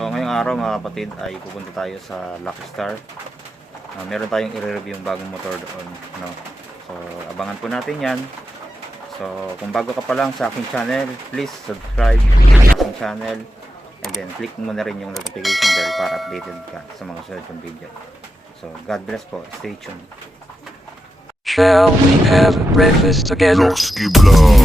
So ngayong araw mga kapatid ay pupunta tayo sa Lucky Star. Meron tayong i-review yung bagong motor doon, no? So abangan po natin yan. So kung bago ka pa lang sa aking channel, please subscribe sa aking channel. And then click mo na rin yung notification bell para updated ka sa mga sunod kong video. So God bless po, stay tuned. Shall we have breakfast together? Lucky Blood.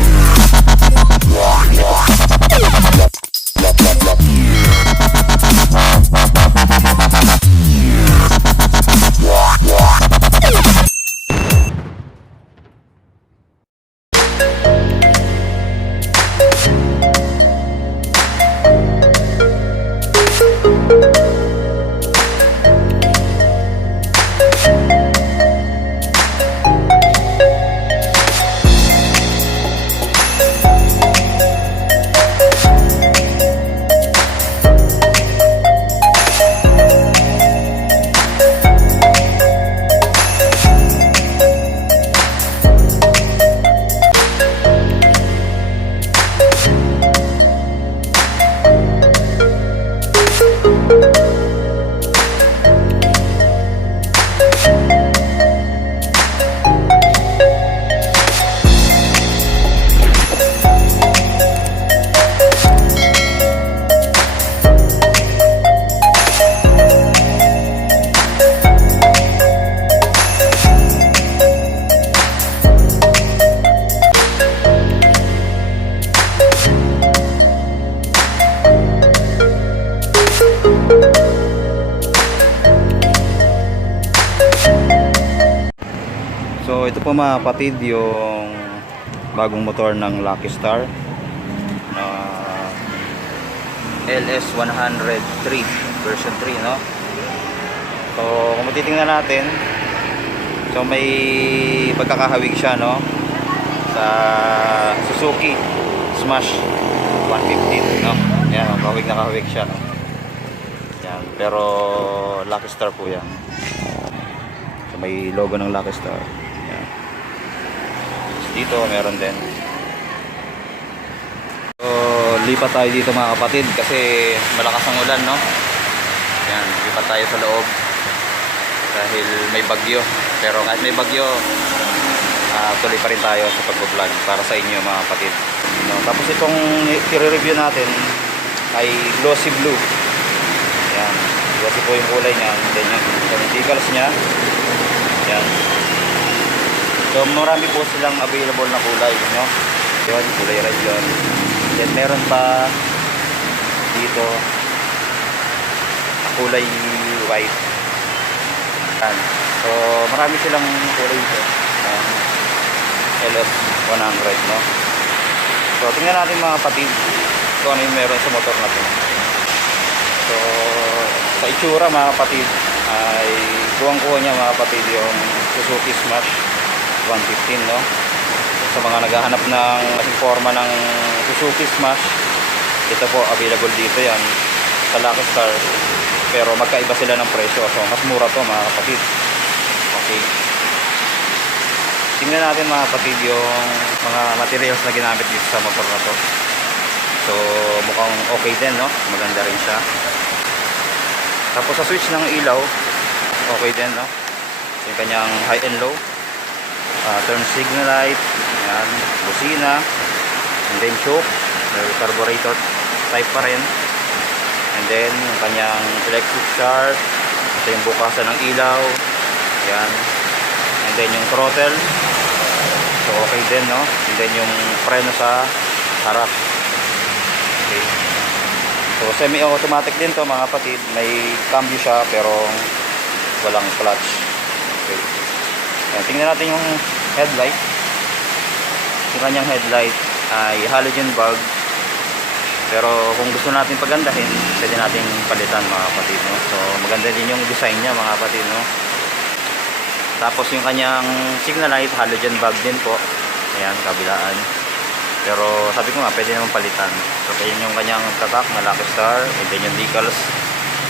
So ito po mga kapatid yung bagong motor ng Lucky Star na LS103 version 3, no? So kung titingnan natin, so may pagkakahawig siya, no, sa Suzuki Smash 115, no? Yan, kahawig na kahawig siya, no? Yan, pero Lucky Star po yan. So may logo ng Lucky Star. Yan. Dito meron din. So lipat tayo dito mga kapatid kasi malakas ang ulan, no? Yan, lipat tayo sa loob dahil may bagyo. Pero kahit may bagyo, tuloy pa rin tayo sa pag-vlog para sa inyo mga kapatid, no? Tapos itong i-review natin ay glossy blue. Yan, glossy po yung kulay niya. Then yung decals niya, yan. So marami po silang available na kulay, no? Yun, kulay red yun. Then meron pa dito kulay white. Yan. So marami silang kulay dito. LS100, no? So tingnan natin mga kapatid kung ano yung meron sa motor na to. So sa itsura mga kapatid ay kuwang-kuha niya mga kapatid yung Suzuki Smash 115, no? Sa mga naghahanap ng forma ng Suzuki Smash, ito po available dito yan sa Lucky Star, pero magkaiba sila ng presyo. So mas mura to mga kapatid. Okay, tingnan natin mga kapatid yung mga materials na ginamit dito sa motor na to. So mukhang okay din, no? Maganda rin siya. Tapos sa switch ng ilaw, okay din, no? Yung kanyang high and low, turn signal light, yan, busina, and then choke, carburetor type pa rin, and then yung kanyang electric start, ito yung bukasan ng ilaw, yan, and then yung throttle, so okay din, no? And then yung preno sa harap. Okay, so semi-automatic din to mga kapatid. May cambio siya pero walang clutch. Okay, yan, tingnan natin yung headlight. Yung kanyang headlight ay halogen bulb, pero kung gusto natin pagandahin, pwede natin palitan mga kapatid, no? So maganda din yung design niya mga kapatid, no? Tapos yung kanyang signal light, halogen bulb din po. Ayan, kabilaan. Pero sabi ko nga, pwede naman palitan. So ayan yung kanyang tatak na Lucky Star, and then yung decals.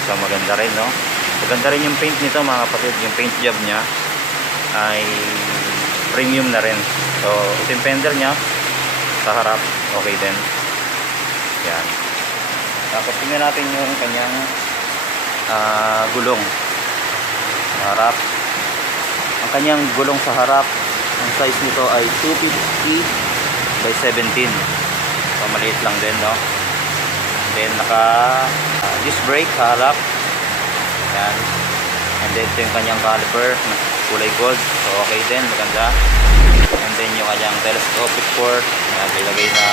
So maganda rin, no? Maganda rin yung paint nito mga kapatid. Yung paint job niya ay premium na rin. So ito yung fender niya sa harap, okay din. Yan. Tapos tingnan natin yung kanyang gulong sa harap. Ang kanyang gulong sa harap, ang size nito ay 250 by 17. So maliit lang din, no? Then naka disc brake sa harap. Yan. And then ito yung kanyang caliper na kulay gold. So okay din, maganda. And then yung kanyang telescopic port. Yan, ilagay na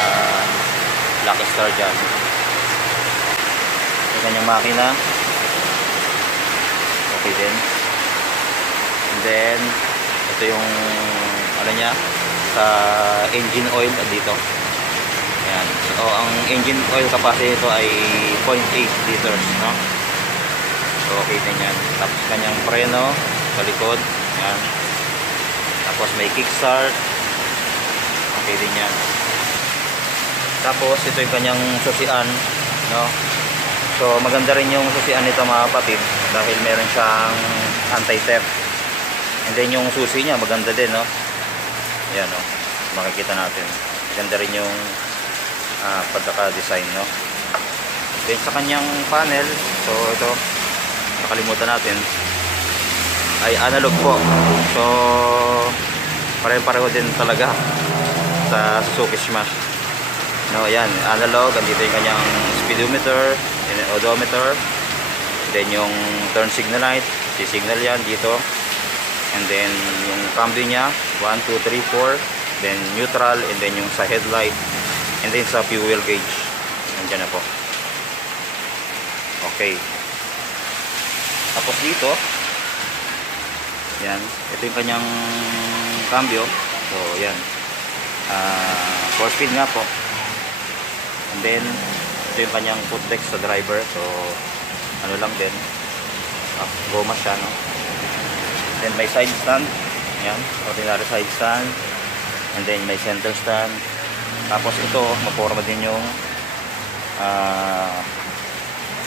Lucky Star dyan. Yung kanyang makina. Okay din. And then ito yung ano niya sa engine oil dito. Yan. So ang engine oil capacity nito ay 0.8 liters, no? So okay din yan. Tapos kanyang preno sa likod. Yan. Tapos may kickstart. Okay din yan. Tapos ito yung kanyang susian, no? So maganda rin yung susian nito mga kapatid dahil meron siyang anti-theft. And then yung susi niya maganda din, no? Yan, no? Makikita natin. Maganda rin yung pagkaka-design, no? Then sa kanyang panel, so ito nakalimutan natin, ay analog po. So pareho-pareho din talaga sa Suzuki Smash, no? Yan, analog. Andito yung kanyang speedometer and odometer. Then yung turn signal light, si-signal yan dito. And then yung cambio niya 1, 2, 3, 4. Then neutral. And then yung sa headlight. And then sa fuel gauge, nandiyan na po. Okay. Tapos dito, yan, ito yung kanyang cambio. So yan, 4-speed nga po. And then ito yung kanyang footrest sa driver. So ano lang din, goma siya, no? Then may side stand. Yan, ordinary side stand. And then may center stand. Tapos ito, maporma din yung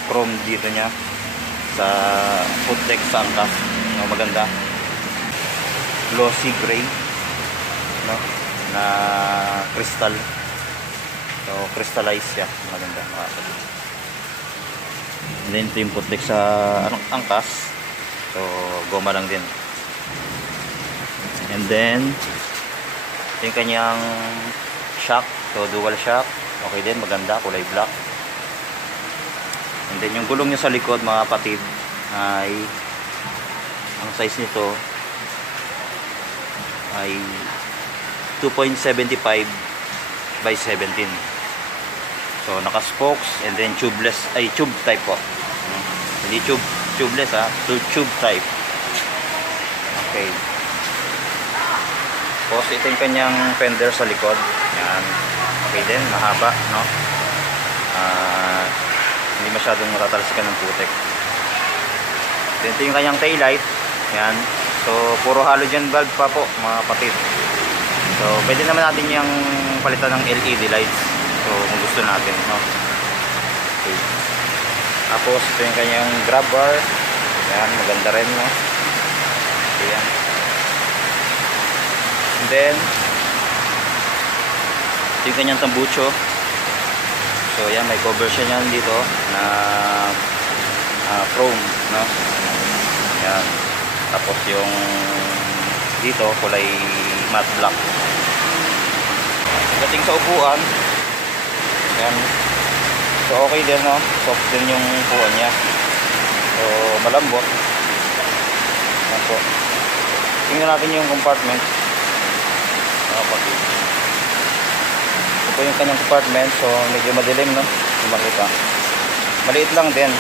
chrome dito niya sa footrest sa angkas, no? Maganda, glossy gray, no? Na crystal. So crystallize siya, maganda. And then ito yung footrest sa angkas. So goma lang din. And then ito yung kanyang shock. So dual shock. Okay din, maganda, kulay black. And then yung gulong niya sa likod mga kapatid ay ang size nito ay 2.75 by 17. So naka spokes and then tubeless, ay tube type po. Hindi tubeless, ha, tube type. Okay. Tapos ito yung kanyang fender sa likod. Yan. Okay din, mahaba, no? Hindi masyadong matatalsikan ng putek. Ito yung kanyang tail light. Yan. So puro halogen bulb pa po mga kapatid. So pwede naman natin yung palitan ng LED lights. So kung gusto natin, no? Okay. Tapos ito yung kanyang grab bar. Yan, maganda rin, no? Ayan. And then ito yung kanyang tambucho. So yan, may cover siya yan dito na chrome, no? Yan. Tapos yung dito kulay matte black. Dating sa upuan, yan. So okay din, no? Soft din yung upuan niya. So malambot. Yan po. Tingnan natin yung compartment. Kapatid. Ito yung kanyang compartment. So medyo madilim, no? Kung makita. Maliit lang din,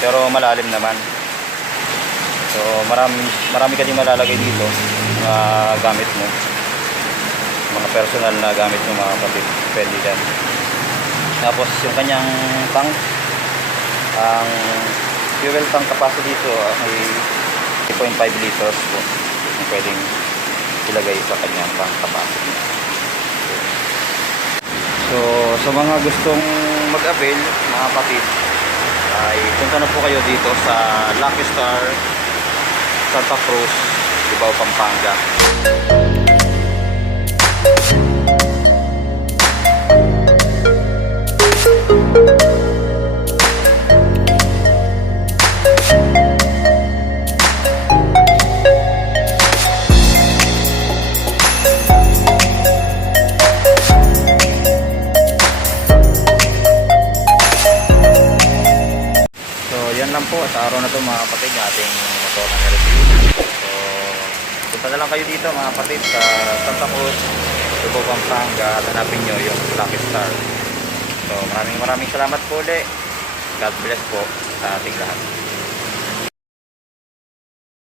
pero malalim naman. So marami ka din malalagay dito mga gamit mo, mga personal na gamit mo mga kapatid. Pwede yan. Tapos yung kanyang tank, ang fuel tank capacity dito ay 3.5 liters po yung pwedeng ilagay sa kanyang tank capacity. So sa mga gustong mag-avail mga kapatid, ay punta na po kayo dito sa Lucky Star Santa Cruz, Cubao, Pampanga. po sa araw na to mga kapatid yung ating motor na review. So punta na lang kayo dito mga kapatid sa Santa Cruz, Cebu, Pampanga at hanapin nyo yung Lucky Star. So maraming salamat po ulit. God bless po sa ating lahat.